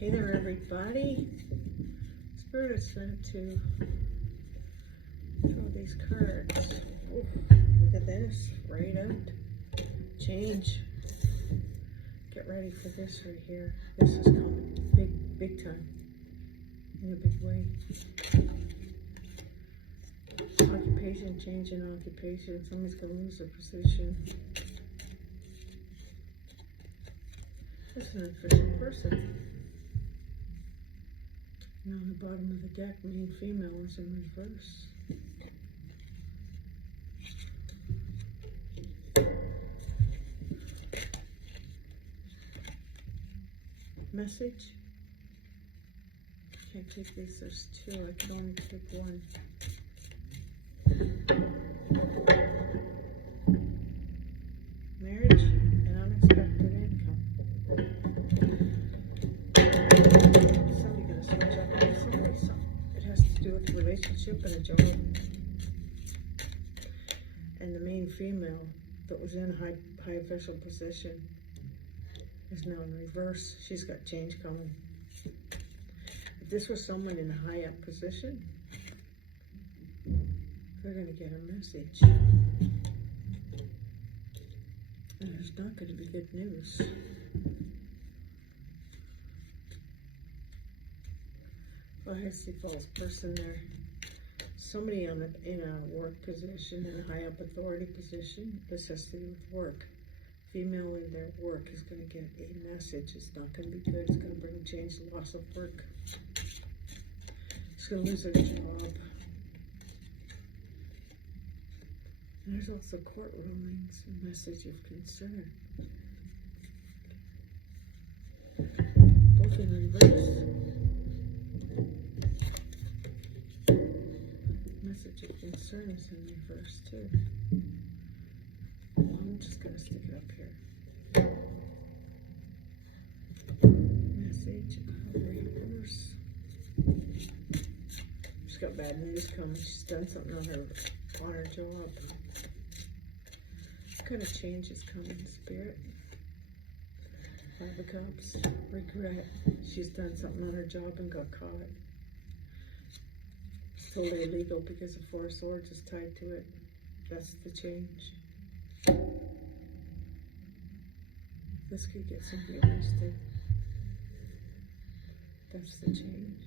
Hey there, everybody. Spirit is sent to draw these cards. Oh, look at this. Right out. Change. Get ready for this right here. This is coming big time. In a big way. Occupation, change in occupation. Somebody's going to lose their position. This is an official person. Now on the bottom of the deck, main female is in reverse. Message. Can't take these, there's two, I can only take one. Marriage and unexpected income. Somebody gonna switch up with somebody, so it has to do with a relationship and a job. And the main female that was in high official position is now in reverse. She's got change coming. If this was someone in a high up position, they're going to get a message. And there's not going to be good news. Well, I see false person there. Somebody in a work position, in a high up authority position. This has to do with work. Female in their work is going to get a message. It's not going to be good. It's going to bring change, loss of work. It's going to lose their job. And there's also court rulings, a message of concern. Both in reverse. Message of concern is in reverse too. I'm just going to stick it up here. Message of reverse. She's got bad news coming. She's done something on her job. What kind of change is coming, Spirit? Five of Cups. Regret. She's done something on her job and got caught. It's totally illegal because the Four of Swords is tied to it. That's the change. This could get somebody arrested. That's the change.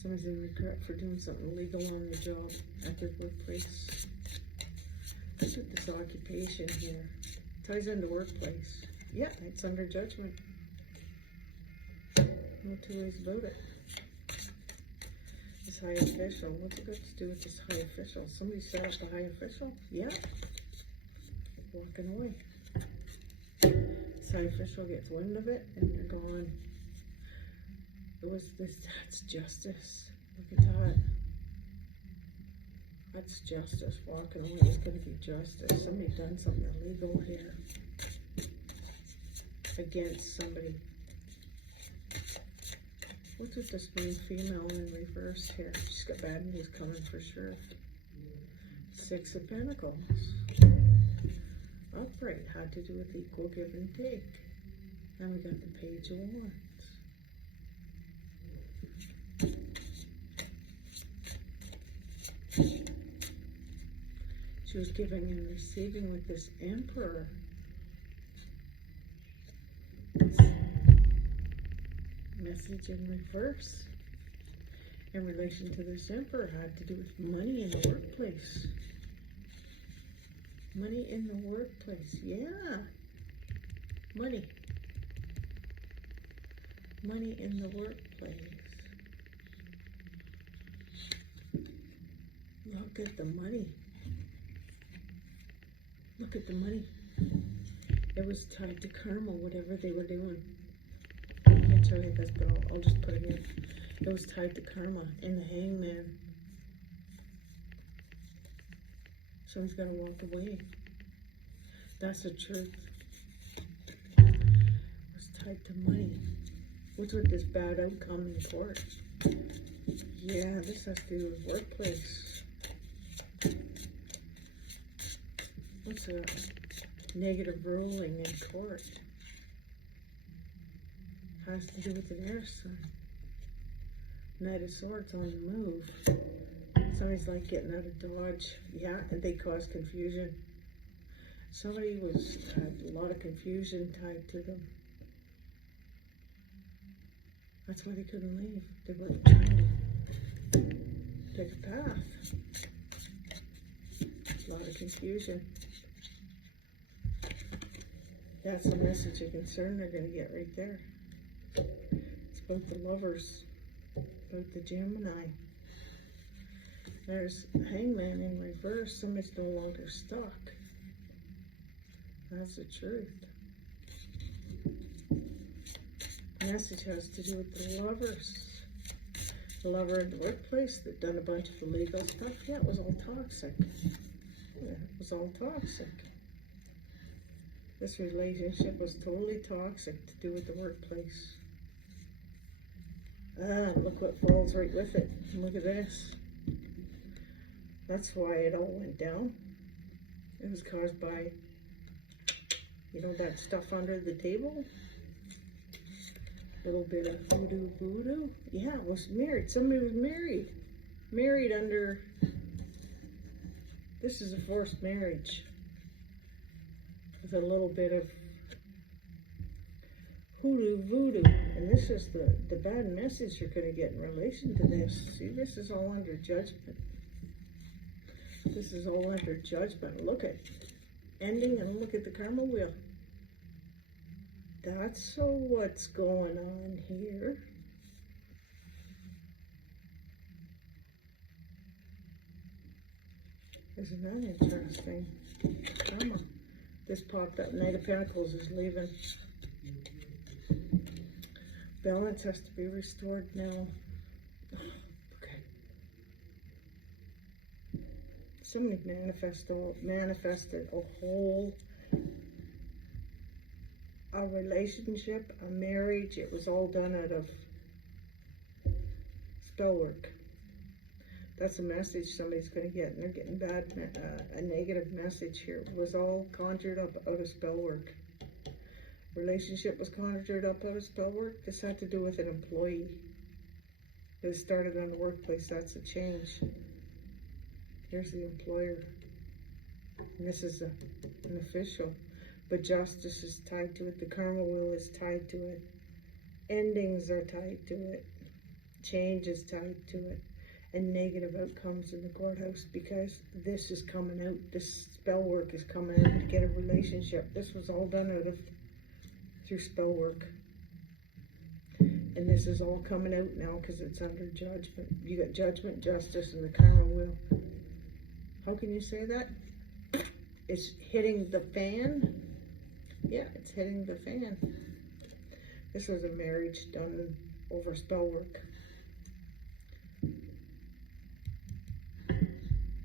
Somebody's in regret for doing something illegal on the job at their workplace. Look at this occupation here. Ties into workplace. Yeah, it's under judgment. No two ways about it. This high official. What's it got to do with this high official? Somebody set up the high official? Yeah. Walking away. This high official gets wind of it and they're gone. It was this, that's justice. Look at that. That's justice. Walking away is going to be justice. Somebody done something illegal here against somebody. What's with this main female in reverse here? She's got bad news coming for sure. Six of Pentacles. Upright had to do with equal give and take. And we got the Page of Wands. She was giving and receiving with this Emperor. Message in reverse in relation to this Emperor had to do with money in the workplace. Money in the workplace, yeah. Money. Money in the workplace. Look at the money. Look at the money. It was tied to karma, whatever they were doing. I can't tell you this, but I'll just put it in. It was tied to karma in the Hangman. So he's got to walk away. That's the truth. It was tied to money. What's with this bad outcome in court? Yeah, this has to do with workplace. What's a negative ruling in court? Has to do with the air sign. Knight of Swords on the move. Somebody's like getting out of Dodge. Yeah, and they cause confusion. Somebody had a lot of confusion tied to them. That's why they couldn't leave. They were trying to take a path. A lot of confusion. That's a message of concern they're going to get right there. It's about the Lovers, about the Gemini. There's Hangman in reverse. Somebody's no longer stuck. That's the truth. The message has to do with the Lovers. The lover in the workplace that done a bunch of illegal stuff. Yeah, it was all toxic. Yeah, it was all toxic. This relationship was totally toxic to do with the workplace. Look what falls right with it. Look at this. That's why it all went down. It was caused by, you know, that stuff under the table. A little bit of voodoo. Yeah, it was married. Somebody was married. Married under, this is a forced marriage. With a little bit of voodoo. And this is the bad message you're going to get in relation to this. See, this is all under judgment. This is all under judgment. Look at ending and look at the karma wheel. That's what's going on here. Isn't that interesting? Karma. This popped up. Knight of Pentacles is leaving. Balance has to be restored now. Okay. Somebody manifested a relationship, a marriage. It was all done out of spell work. That's a message somebody's going to get, and they're getting a negative message here. It was all conjured up out of spell work. Relationship was conjured up out of spell work. This had to do with an employee. It started on the workplace. That's a change. Here's the employer. And this is an official. But justice is tied to it. The karma wheel is tied to it. Endings are tied to it. Change is tied to it. And negative outcomes in the courthouse, because this is coming out. This spell work is coming out to get a relationship. This was all done through spell work. And this is all coming out now because it's under judgment. You got judgment, justice, and the karma wheel. How can you say that? It's hitting the fan. Yeah, it's hitting the fan. This was a marriage done over spell work.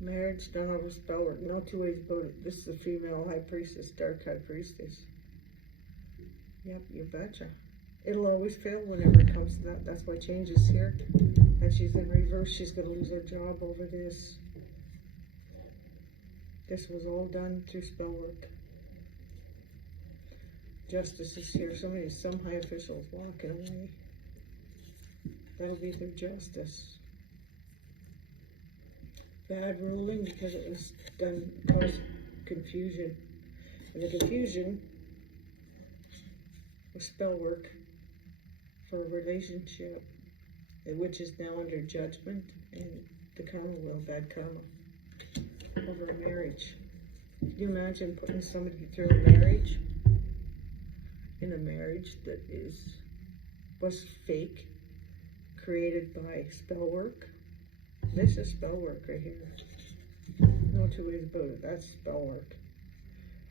Marriage done over spell work. No two ways about it. This is a female high priestess, dark high priestess. Yep, you betcha. It'll always fail whenever it comes to that. That's why change is here. And she's in reverse. She's going to lose her job over this. This was all done through spell work. Justice is here. Some high official is walking away. That'll be their justice. Bad ruling because it was done, caused confusion. And the confusion was spell work for a relationship, which is now under judgment, and the karma wheel, bad karma, over a marriage. Can you imagine putting somebody through a marriage? In a marriage that was fake, created by spell work. This is spell work right here. No two ways about it. That's spell work.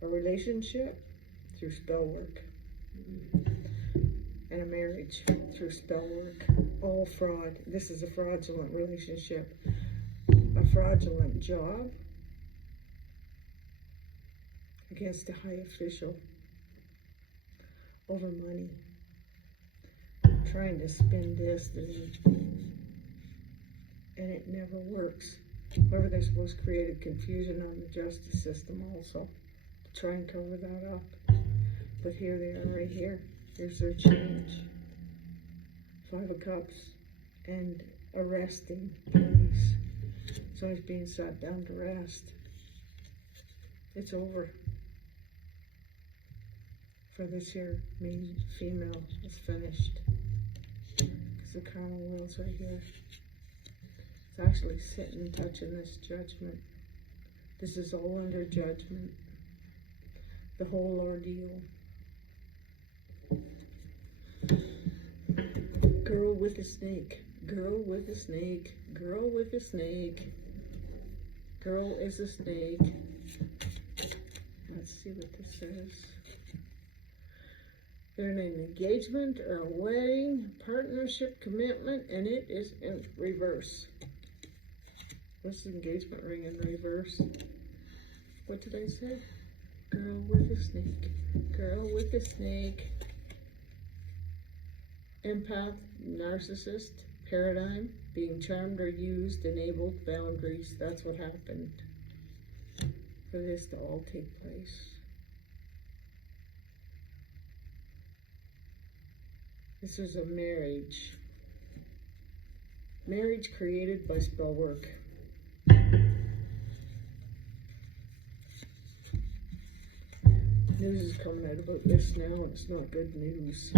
A relationship through spell work. And a marriage through spell work. All fraud. This is a fraudulent relationship. A fraudulent job against a high official over money. Trying to spin this and it never works. However, they're supposed to create a confusion on the justice system also to try and cover that up. But here they are right here. Here's their change. Five of Cups and arresting police. Somebody's being sat down to rest. It's over. For this here main female, it's finished. Because the karma wheel's right here. It's actually sitting, touching this judgment. This is all under judgment. The whole ordeal. Girl with a snake. Girl with a snake. Girl with a snake. Girl is a snake. Let's see what this says. They're in an engagement or a wedding, partnership, commitment, and it is in reverse. What's the engagement ring in reverse? What did I say? Girl with a snake. Girl with a snake. Empath, narcissist, paradigm, being charmed or used, enabled, boundaries. That's what happened for this to all take place. This is a marriage. Marriage created by spell work. News is coming out about this now, and it's not good news.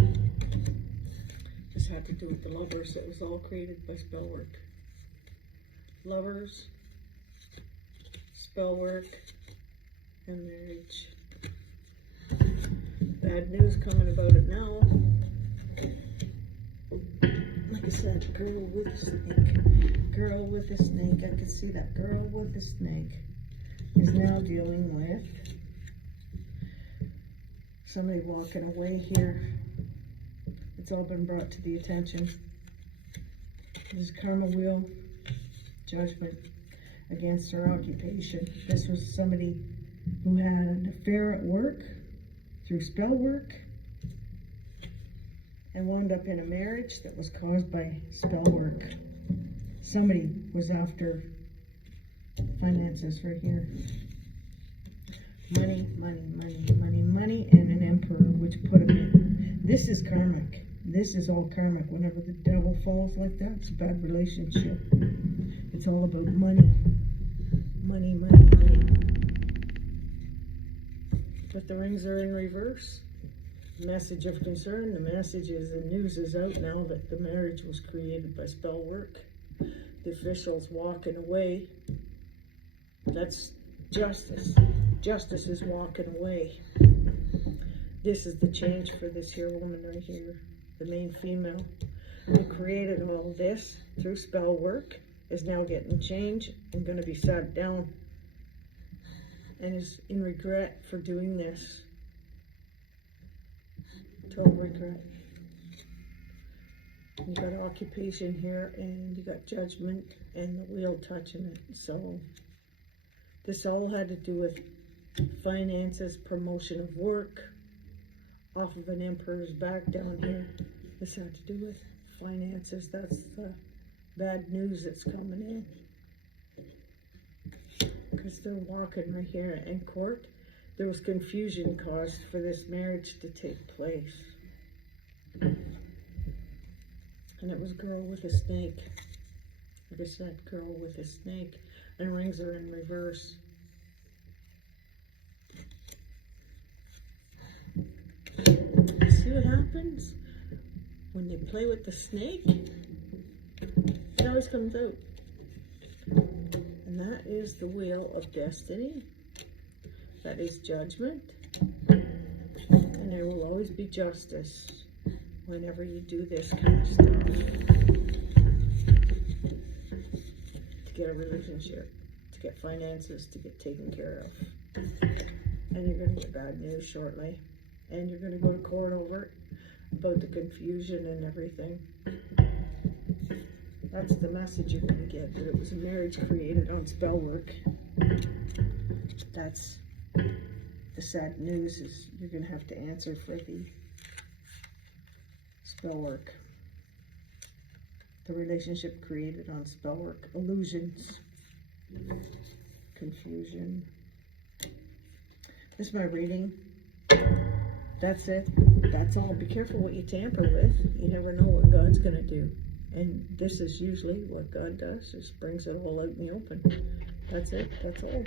This had to do with the lovers. It was all created by spell work. Lovers, spell work, and marriage. Bad news coming about it now. Like I said, girl with a snake. Girl with a snake. I can see that girl with a snake is now dealing with somebody walking away here. It's all been brought to the attention. There's karma wheel, judgment against her occupation. This was somebody who had an affair at work through spell work and wound up in a marriage that was caused by spell work. Somebody was after finances right here. Money, money, money, money, money, and an emperor, which put him in. This is karmic. This is all karmic. Whenever the devil falls like that, it's a bad relationship. It's all about money. Money, money, money. But the rings are in reverse. Message of concern. The message is the news is out now that the marriage was created by spell work. The official's walking away. That's justice. Justice is walking away. This is the change for this here woman right here. The main female who created all this through spell work is now getting changed and going to be sat down and is in regret for doing this. Total regret. You got occupation here and you got judgment and the wheel touching it. So this all had to do with finances, promotion of work, off of an emperor's back down here. This had to do with finances. That's the bad news that's coming in. Because they're walking right here in court. There was confusion caused for this marriage to take place. And it was girl with a snake. Like I said, girl with a snake. And rings are in reverse. See what happens when they play with the snake? It always comes out. And that is the wheel of destiny. That is judgment. And there will always be justice whenever you do this kind of stuff. To get a relationship, to get finances, to get taken care of. And you're going to get bad news shortly. And you're going to go to court over it, about the confusion and everything. That's the message you're going to get, that it was a marriage created on spell work. That's the sad news, is you're going to have to answer for the spell work. The relationship created on spell work. Illusions. Confusion. This is my reading. That's it. That's all. Be careful what you tamper with. You never know what God's gonna do. And this is usually what God does, just brings it all out in the open. That's it. That's all.